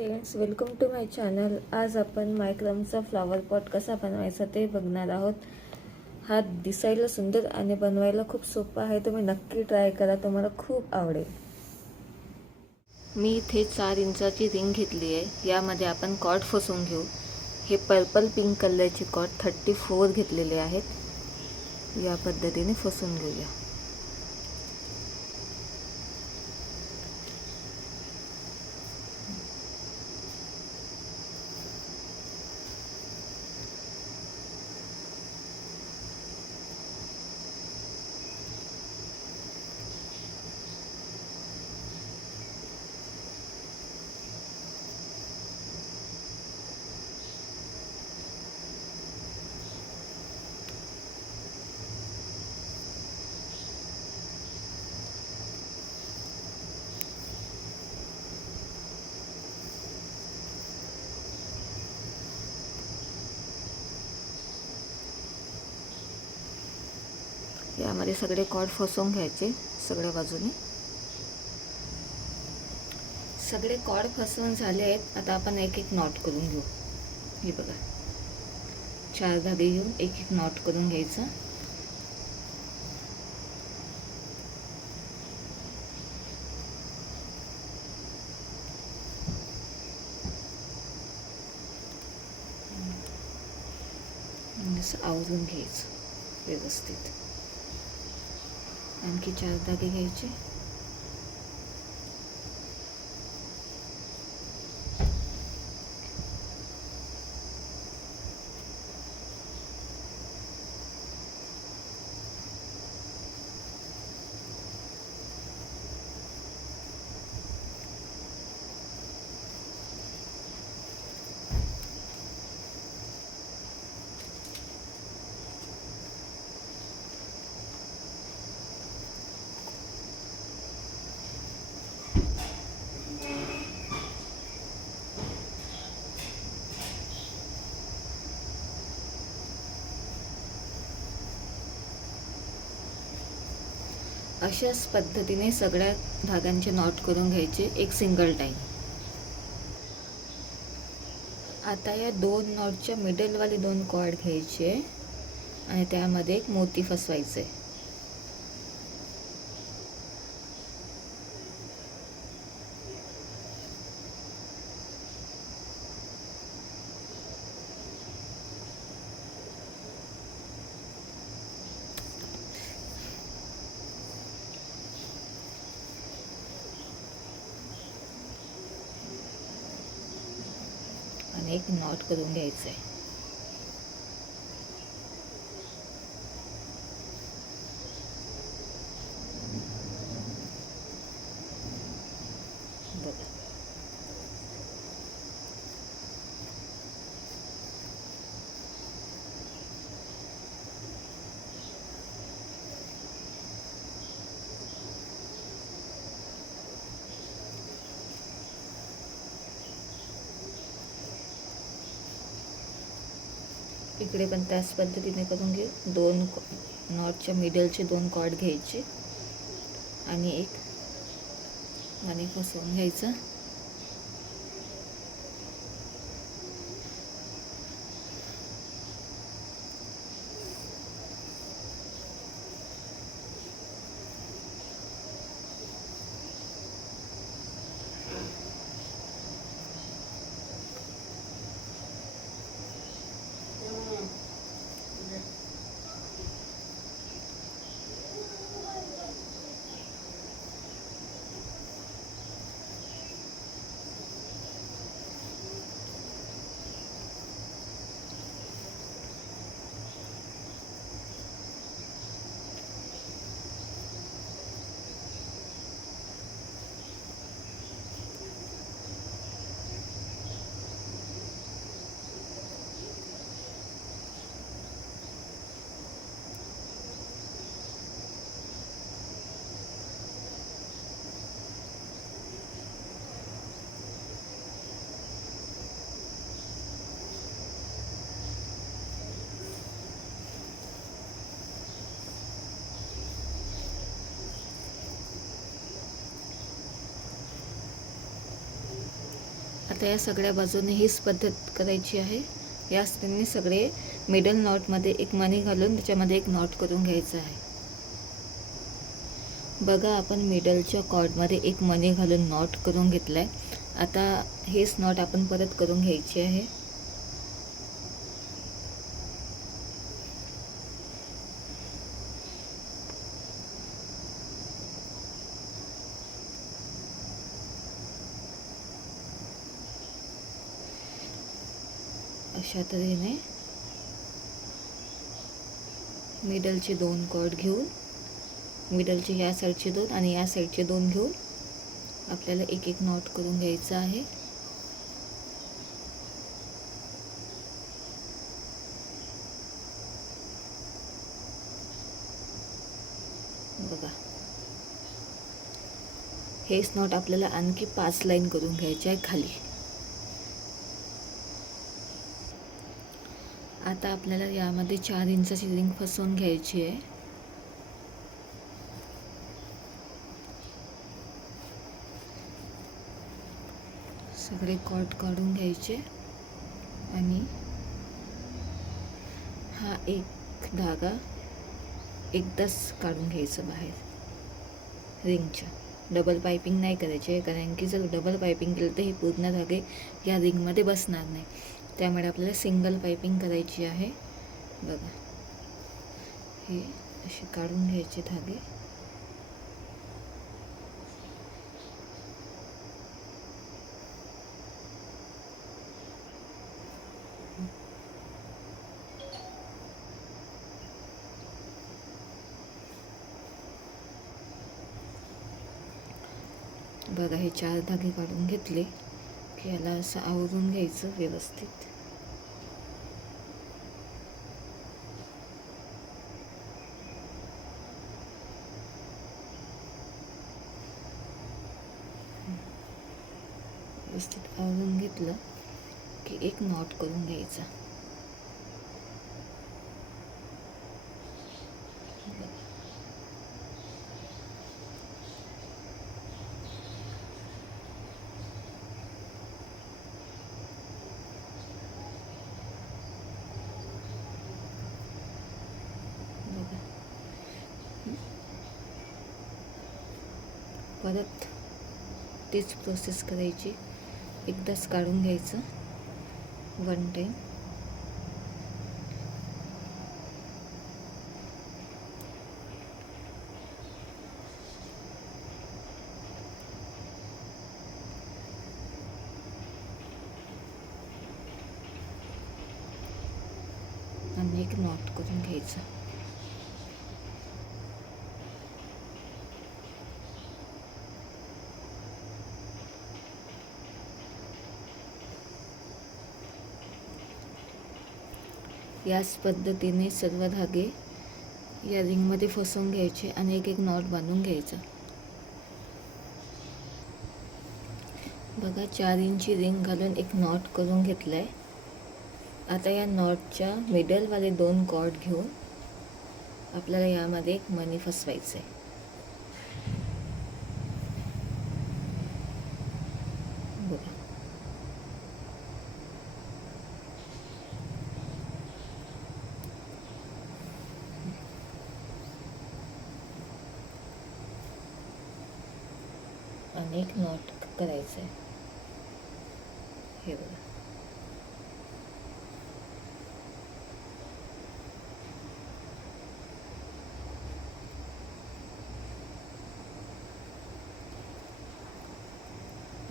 Friends, welcome to my channel. आज आपण मायक्रमचा flower pot कसा बनवायचा ते बघणार आहोत. हा दिसायला सुंदर आणि बनवायला खूप सोपा आहे. तुम्ही नक्की ट्राय करा, तुम्हाला खूप आवडेल. मी इथे 4 इंचाची रिंग घेतली आहे. यामध्ये आपण कॉर्ड फसवून घेऊ. हे पर्पल पिंक कलरचे कॉर्ड 34 घेतलेले आहेत. या पद्धतीने फसवून घेऊया. यामध्ये सगळे कॉर्ड फसवून घ्यायचे सगळ्या बाजूने. सगळे कॉर्ड फसवून झाले आहेत. आता आपण एक एक नॉट करून घेऊ. हे बघा, 4 धागे घेऊन एक एक नॉट करून घ्यायचा. असं आवरून घ्यायचं व्यवस्थित. आणखी 4 धागे घ्यायचे. अशाच पद्धतीने सगळ्या धाग्यांचे नॉट करून घ्यायचे एक सिंगल टाइम. आता या 2 नॉटच्या मिडलवाले 2 कॉर्ड घ्यायचे आणि त्यामध्ये एक मोती फसवायचे. आणि एक नॉट करून घ्यायचं आहे. बघा, इकडे पण त्याच पद्धतीने करून घेऊ. 2 नॉटच्या मिडलचे 2 कॉर्ड घ्यायचे आणि एक मणी फसवून घ्यायचं. आता या सगळ्या बाजूने हीच पद्धत करायची आहे. या स्थितीने सगळे मिडल नॉटमध्ये एक मणी घालून त्याच्यामध्ये एक नॉट करून घ्यायचं आहे. बघा, आपण मिडलच्या कॉर्डमध्ये एक मणी घालून नॉट करून घेतला आहे. आता हेच नॉट आपण परत करून घ्यायची आहे. अशा तऱ्हेने मिडलचे 2 कॉर्ड घेऊन, मिडलचे या साईडचे 2 आणि या साईडचे 2 घेऊन आपल्याला एक एक नॉट करून घ्यायचा आहे. बघा, हेच नॉट आपल्याला आणखी 5 लाईन करून घ्यायचे आहे खाली. आता आपल्याला यामध्ये 4 इंचाची रिंग फसवून घ्यायची आहे. सगळे कॉर्ड काढून घ्यायचे आणि हा एक धागा एकदाच काढून घ्यायचा बाहेर रिंगच्या. डबल पायपिंग नाही करायची आहे, कारण की जर डबल पायपिंग केलं तर हे पूर्ण धागे या रिंगमध्ये बसणार नाही. त्यामुळे आपल्याला सिंगल पायपिंग करायची आहे. बघा, हे असे काढून घ्यायचे धागे. बघा, हे 4 धागे काढून घेतले की याला असं आवरून घ्यायचं व्यवस्थित. व्यवस्थित आवरून घेतलं की एक नॉट करून घ्यायचा. परत तीच प्रोसेस करायची. एकदाच काढून घ्यायचं 1 टाइम. आणि एक नॉट करून घ्यायचा. याच पद्धतीने सर्व धागे या रिंगमध्ये फसवून घ्यायचे आणि एक एक नॉट बांधून घ्यायचा. बघा, 4 इंची रिंग घालून एक नॉट करून घेतला आहे. आता या नॉटच्या मिडलवाले 2 कॉर्ड घेऊन आपल्याला यामध्ये एक मणी फसवायचं आहे. बघा, आणि एक नॉट करायचं आहे. हे बघा,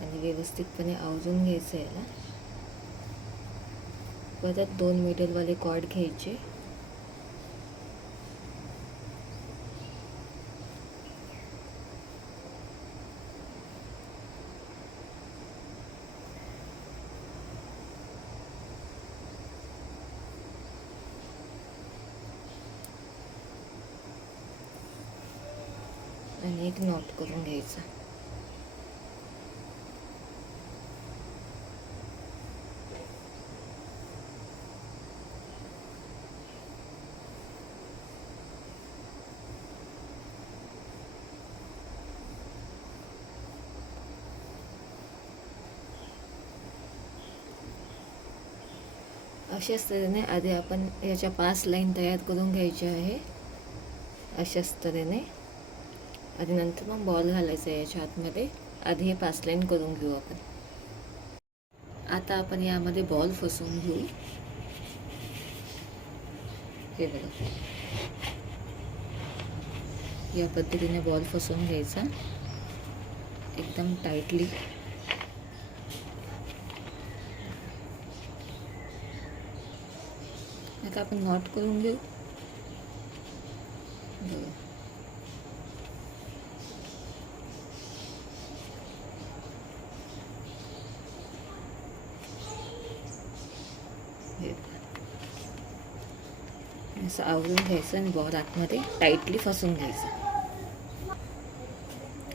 आणि व्यवस्थितपणे आवरून घ्यायचं याला. परत 2 मिडलवाले कॉर्ड घ्यायचे. आणि एक नॉट करून घ्यायचा. अशाच तऱ्हेने आधी आपण याच्या 5 लाईन तयार करून घ्यायच्या आहे. अशाच तऱ्हेने आधी, नंतर मग बॉल घालायचा आहे याच्या आतमध्ये. आधी हे 5 लाईन करून घेऊ आपण. आता आपण यामध्ये बॉल फसवून घेऊ. हे बघा, या पद्धतीने बॉल फसवून घ्यायचा एकदम टाईटली. आता आपण नॉट करून घेऊ. असं आवरून घ्यायचं आणि बॉल आतमध्ये टाईटली फसून घ्यायचं.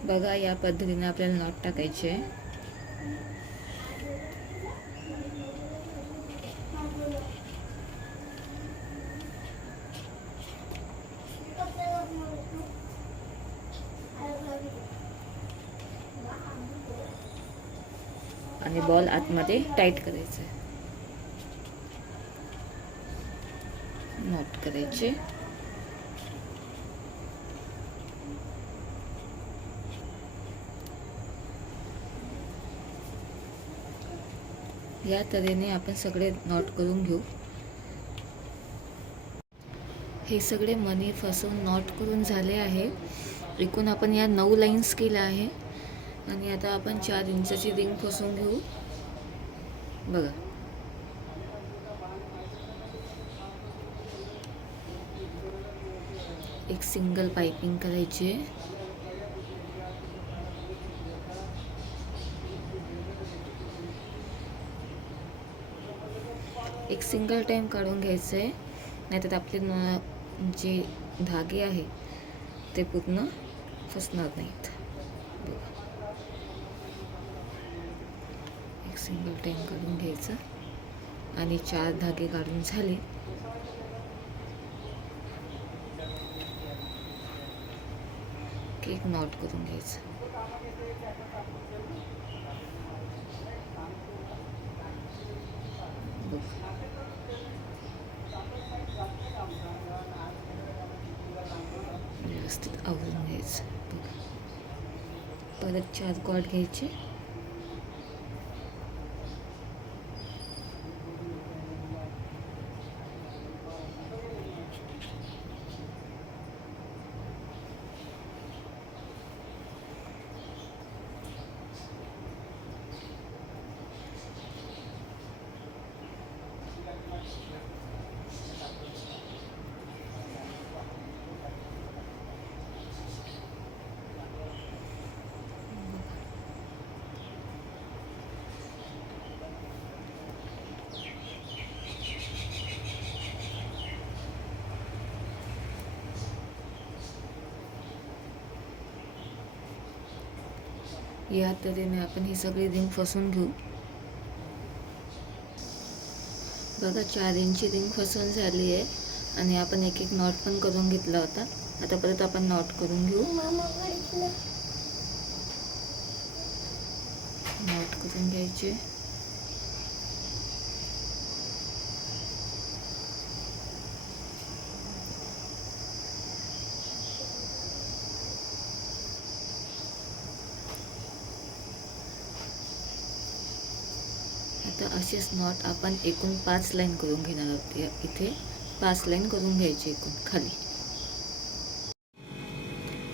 बघा, या पद्धतीने आपल्याला नॉट टाकायचे आहे. आणि बॉल आतमध्ये टाईट करायचं आहे. नॉट करायचे. या तऱ्हेने आपण सगळे नॉट करून घेऊ. हे सगळे मणी फसवून नॉट करून झाले आहे. एकूण आपण या 9 लाईन्स केल्या आहे. आणि आता आपण 4 इंचाची रिंग फसवून घेऊ. बघा, एक सिंगल पाइपिंग करायची. एक सिंगल टाइम काढून घ्यायचं आहे, नाहीतर आपले जे धागे आहे ते पूर्ण फसणार नाहीत. एक सिंगल टाइम काढून घ्यायचं आणि 4 धागे काढून झाले की एक नॉट करून घ्यायचं. व्यवस्थित आवरून घ्यायचं. परत 4 कॉर्ड घ्यायचे. या तऱ्हेने आपण ही सगळी रिंग फसवून घेऊ. बघा, 4 इंची रिंग फसवून झाली आहे आणि आपण एक एक नॉट पण करून घेतला होता. आता परत आपण नॉट करून घेऊ. नॉट करून घ्यायचे. आता असेच नॉट आपण एकूण 5 लाईन करून घेणार आहोत. इथे 5 लाईन करून घ्यायचे एकूण खाली.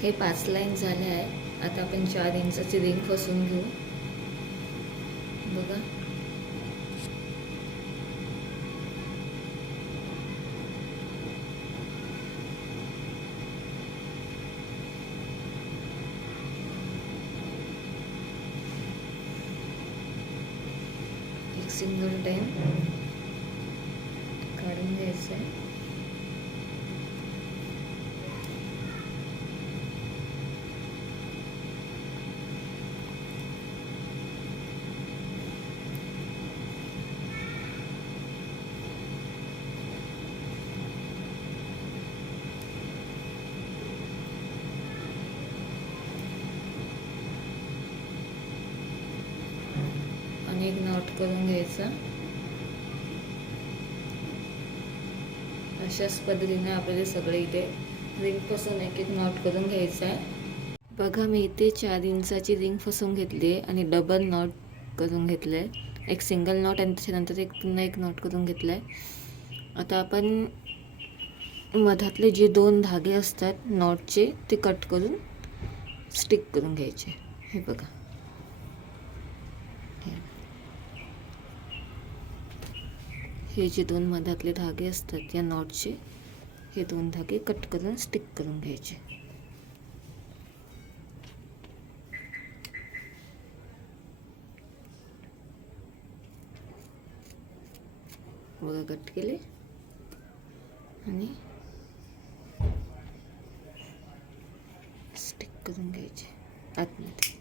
हे 5 लाईन झाले आहे. आता आपण 4 इंचाची रिंग फसवून घेऊ. बघा, एक सिंगल टाइम काढून घ्यायचं आहे. एक नॉट करून घ्यायचा. अशाच पद्धतीने आपल्याला सगळे इथे रिंग फसून एक एक नॉट करून घ्यायचं आहे. बघा मी इथे 4 इंचाची रिंग फसून घेतली आहे आणि डबल नॉट करून घेतलं आहे. एक सिंगल नॉट आणि त्याच्यानंतर एक पुन्हा एक नॉट करून घेतलं आहे. आता आपण मधातले जे 2 धागे असतात नॉटचे ते कट करून स्टिक करून घ्यायचे. हे बघा, हे जे 2 मधातले धागे असतात या नॉटचे हे 2 धागे कट करून स्टिक करून घ्यायचे. बघा कट केले आणि स्टिक करून घ्यायचे आतमध्ये.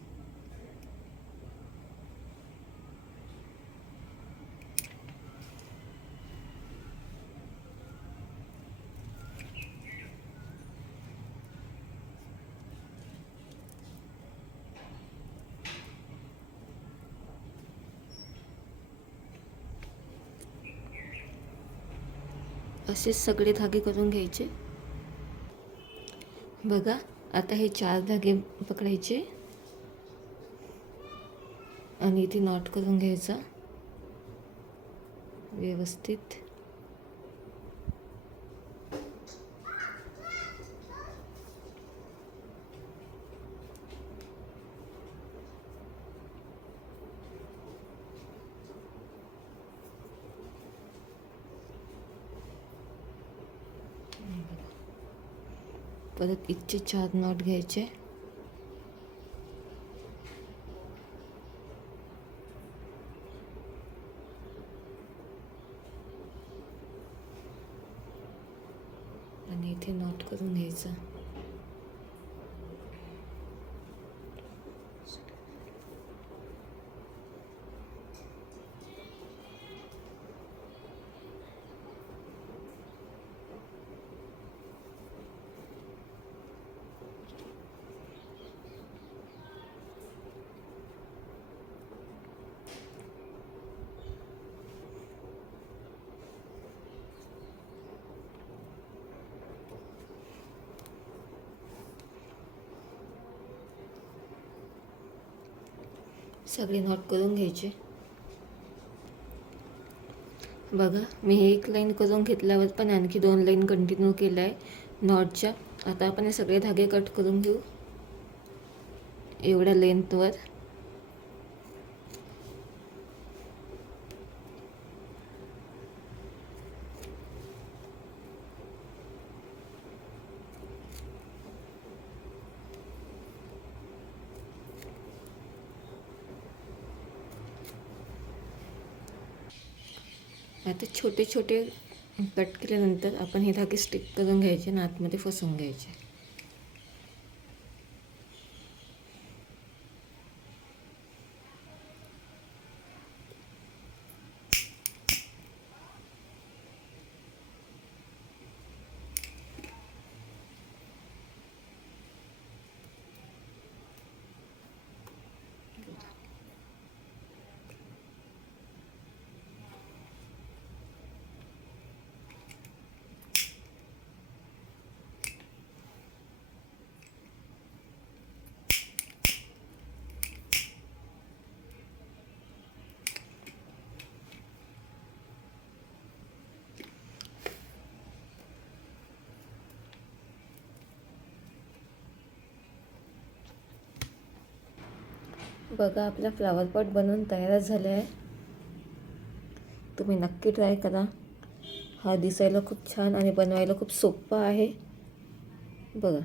असेच सगळे धागे करून घ्यायचे. बघा आता हे 4 धागे पकडायचे आणि इथे नॉट करून घ्यायचा व्यवस्थित. परत इथचे 4 नॉट घ्यायचे आणि इथे नॉट करून घ्यायचा. सगळे नॉट करून घ्यायचे. बघा मी एक लाईन करून घेतल्यावर पण आणखी 2 लाईन कंटिन्यू केल्या आहे नॉटच्या. आता आपण हे सगळे धागे कट करून घेऊ एवढ्या लेंथवर. आता छोटे छोटे कट केल्यानंतर आपण हे धागे स्टिक करून घ्यायचे आणि आतमध्ये फसवून घ्यायचे. बघा आपला फ्लावर पॉट बनवून तयार झाला आहे. तुम्ही नक्की ट्राय करा. हा दिसायला खूप छान आणि बनवायला खूप सोपा आहे. बघा.